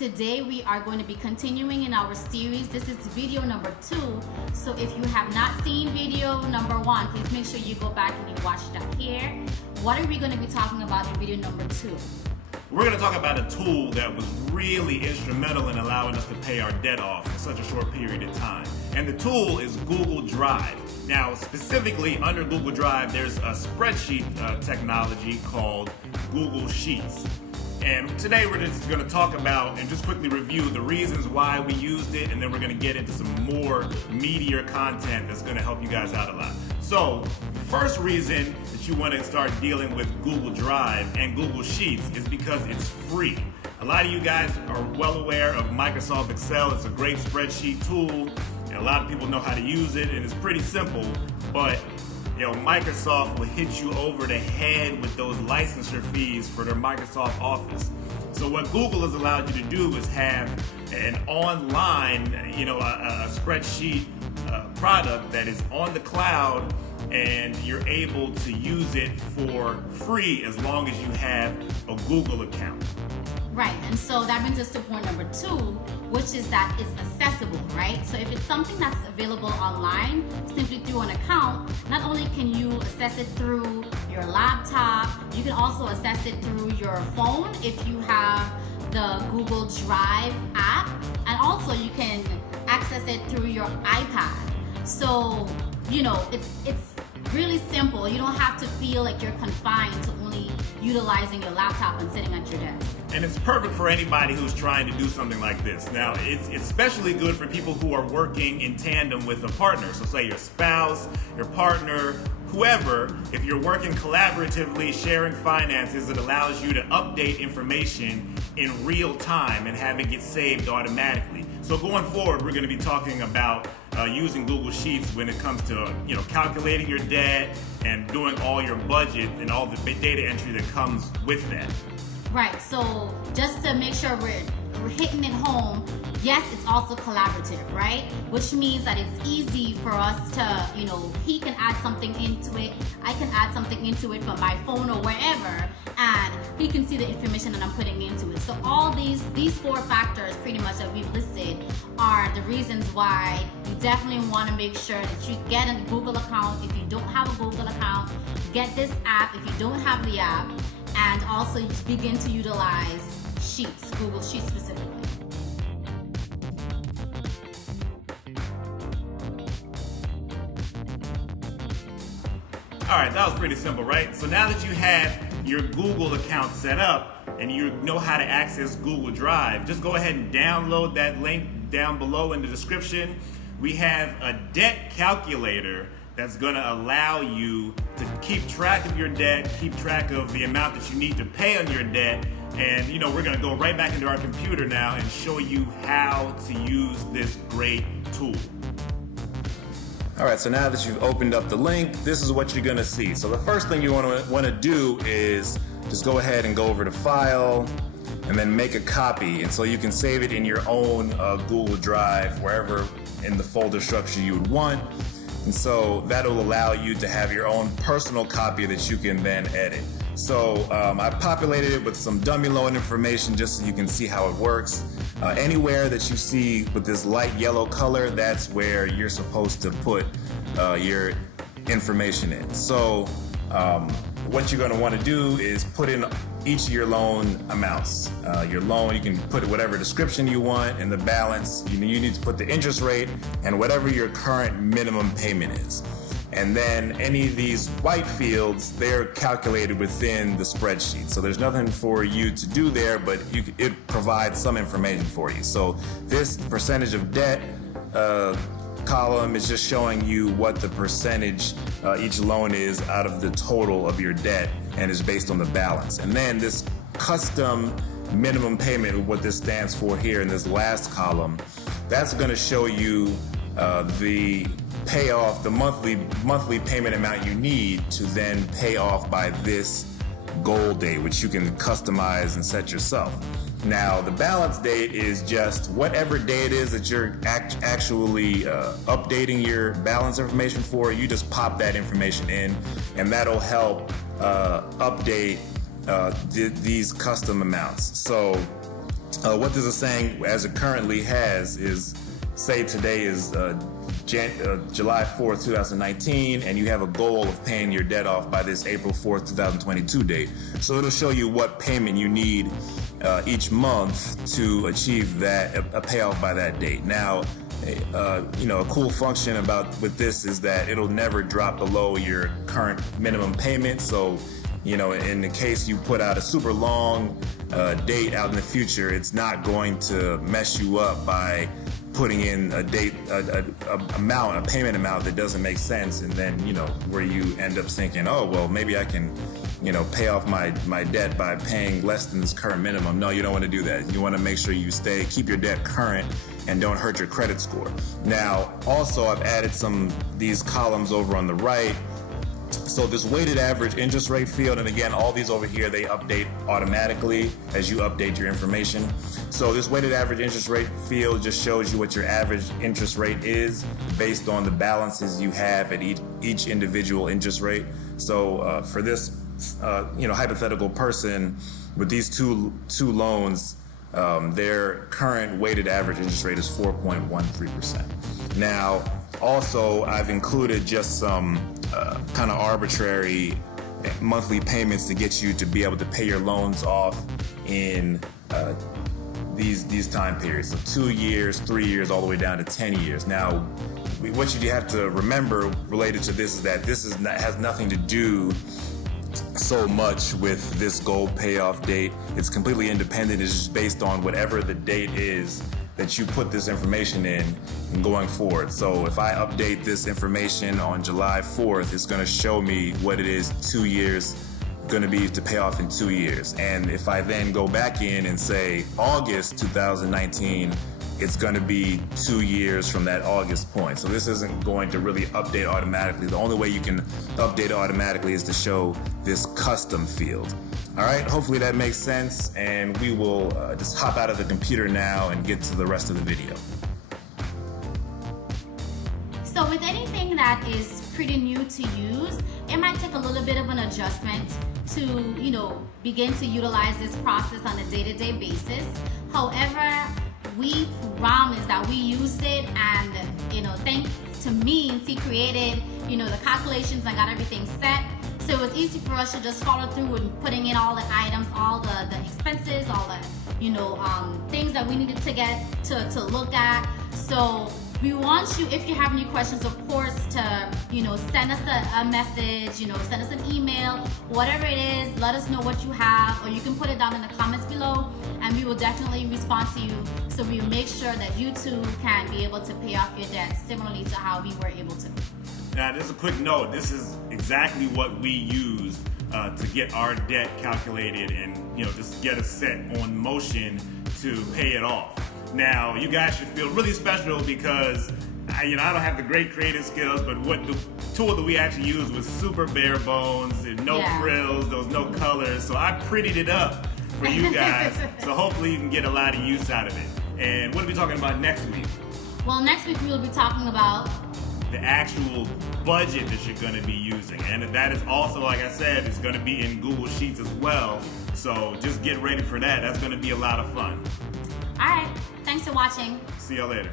Today we are going to be continuing in our series. This is video number 2. So if you have not seen video number 1, please make sure you go back and you watch that here. What are we going to be talking about in video number 2? We're going to talk about a tool that was really instrumental in allowing us to pay our debt off in such a short period of time. And the tool is Google Drive. Now, specifically under Google Drive, there's a spreadsheet technology called Google Sheets. And today we're just going to talk about and just quickly review the reasons why we used it, and then we're going to get into some more meatier content that's going to help you guys out a lot. So, the first reason that you want to start dealing with Google Drive and Google Sheets is because it's free. A lot of you guys are well aware of Microsoft Excel. It's a great spreadsheet tool, and a lot of people know how to use it, and it's pretty simple, but Microsoft will hit you over the head with those licensure fees for their Microsoft Office. So what Google has allowed you to do is have an online, a spreadsheet product that is on the cloud, and you're able to use it for free as long as you have a Google account. Right, and so that brings us to point number 2, which is that it's accessible, right? So if it's something that's available online, simply through an account, not only can you access it through your laptop, you can also access it through your phone if you have the Google Drive app, and also you can access it through your iPad. So, it's really simple. You don't have to feel like you're confined to only utilizing your laptop and sitting at your desk. And it's perfect for anybody who's trying to do something like this. Now, it's especially good for people who are working in tandem with a partner. So say your spouse, your partner, whoever, if you're working collaboratively, sharing finances, it allows you to update information in real time and have it get saved automatically. So going forward, we're going to be talking about using Google Sheets when it comes to calculating your debt and doing all your budget and all the data entry that comes with that. Right, so just to make sure we're hitting it home, yes, it's also collaborative, right? Which means that it's easy for us to, he can add something into it, I can add something into it from my phone or wherever, and he can see the information that I'm putting into it. So all these 4 factors pretty much that we've listed are the reasons why you definitely want to make sure that you get a Google account. If you don't have a Google account, get this app if you don't have the app, and also begin to utilize Sheets, Google Sheets specifically. All right, that was pretty simple, right? So now that you have your Google account set up and you know how to access Google Drive, just go ahead and download that link down below in the description. We have a debt calculator that's going to allow you to keep track of your debt, keep track of the amount that you need to pay on your debt. And we're going to go right back into our computer now and show you how to use this great tool. All right, so now that you've opened up the link, this is what you're going to see. So the first thing you want to do is just go ahead and go over to File and then make a copy. And so you can save it in your own Google Drive, wherever in the folder structure you would want. And so that'll allow you to have your own personal copy that you can then edit. So I populated it with some dummy loan information just so you can see how it works. Anywhere that you see with this light yellow color, that's where you're supposed to put your information in. So what you're going to want to do is put in each of your loan amounts. Your loan, you can put whatever description you want, and the balance, you need to put the interest rate and whatever your current minimum payment is. And then any of these white fields, they're calculated within the spreadsheet. So there's nothing for you to do there, but it provides some information for you. So this percentage of debt column is just showing you what the percentage each loan is out of the total of your debt, and is based on the balance. And then this custom minimum payment, what this stands for here in this last column, that's going to show you the payoff, the monthly payment amount you need to then pay off by this goal date, which you can customize and set yourself. Now, the balance date is just whatever day it is that you're actually updating your balance information for. You just pop that information in, and that'll help update these custom amounts. So what this is saying, as it currently has, is say today is July 4th, 2019, and you have a goal of paying your debt off by this April 4th, 2022 date. So it'll show you what payment you need each month to achieve that, a payoff by that date. Now, a cool function with this is that it'll never drop below your current minimum payment. So, in the case you put out a super long date out in the future, it's not going to mess you up by putting in a payment amount that doesn't make sense, and then where you end up thinking, oh well, maybe I can pay off my debt by paying less than this current minimum. No, you don't want to do that. You want to make sure you keep your debt current and don't hurt your credit score. Now, also, I've added these columns over on the right. So this weighted average interest rate field, and again, all these over here, they update automatically as you update your information. So this weighted average interest rate field just shows you what your average interest rate is based on the balances you have at each individual interest rate. So for this hypothetical person with these two loans, their current weighted average interest rate is 4.13%. Now, also, I've included just some kind of arbitrary monthly payments to get you to be able to pay your loans off in these time periods. So 2 years, 3 years, all the way down to 10 years. Now, what you have to remember related to this is that this has nothing to do so much with this goal payoff date. It's completely independent. It's just based on whatever the date is that you put this information in going forward. So if I update this information on July 4th, it's going to show me what it is 2 years going to be to pay off in 2 years. And if I then go back in and say August 2019, it's going to be 2 years from that August point. So this isn't going to really update automatically. The only way you can update automatically is to show this custom field. All right, hopefully that makes sense, and we will just hop out of the computer now and get to the rest of the video. So with anything that is pretty new to use, it might take a little bit of an adjustment to, begin to utilize this process on a day-to-day basis. However, we promise that we used it, and thanks to me, he created the calculations and got everything set. So it was easy for us to just follow through and putting in all the items, all the expenses, all the things that we needed to get to look at. So we want you, if you have any questions, of course, to send us a message, send us an email, whatever it is. Let us know what you have, or you can put it down in the comments below, and we will definitely respond to you, so we will make sure that you too can be able to pay off your debt similarly to how we were able to. Now, just a quick note, this is exactly what we use to get our debt calculated and just get us set on motion to pay it off. Now, you guys should feel really special because I don't have the great creative skills, but what the tool that we actually used was super bare bones, and no frills, there was no colors, so I prettied it up for you guys. So hopefully you can get a lot of use out of it. And what are we talking about next week? Well, next week we will be talking about the actual budget that you're going to be using, and that is also, like I said, it's going to be in Google Sheets as well, so just get ready for that. That's going to be a lot of fun. All right, thanks for watching. See y'all later.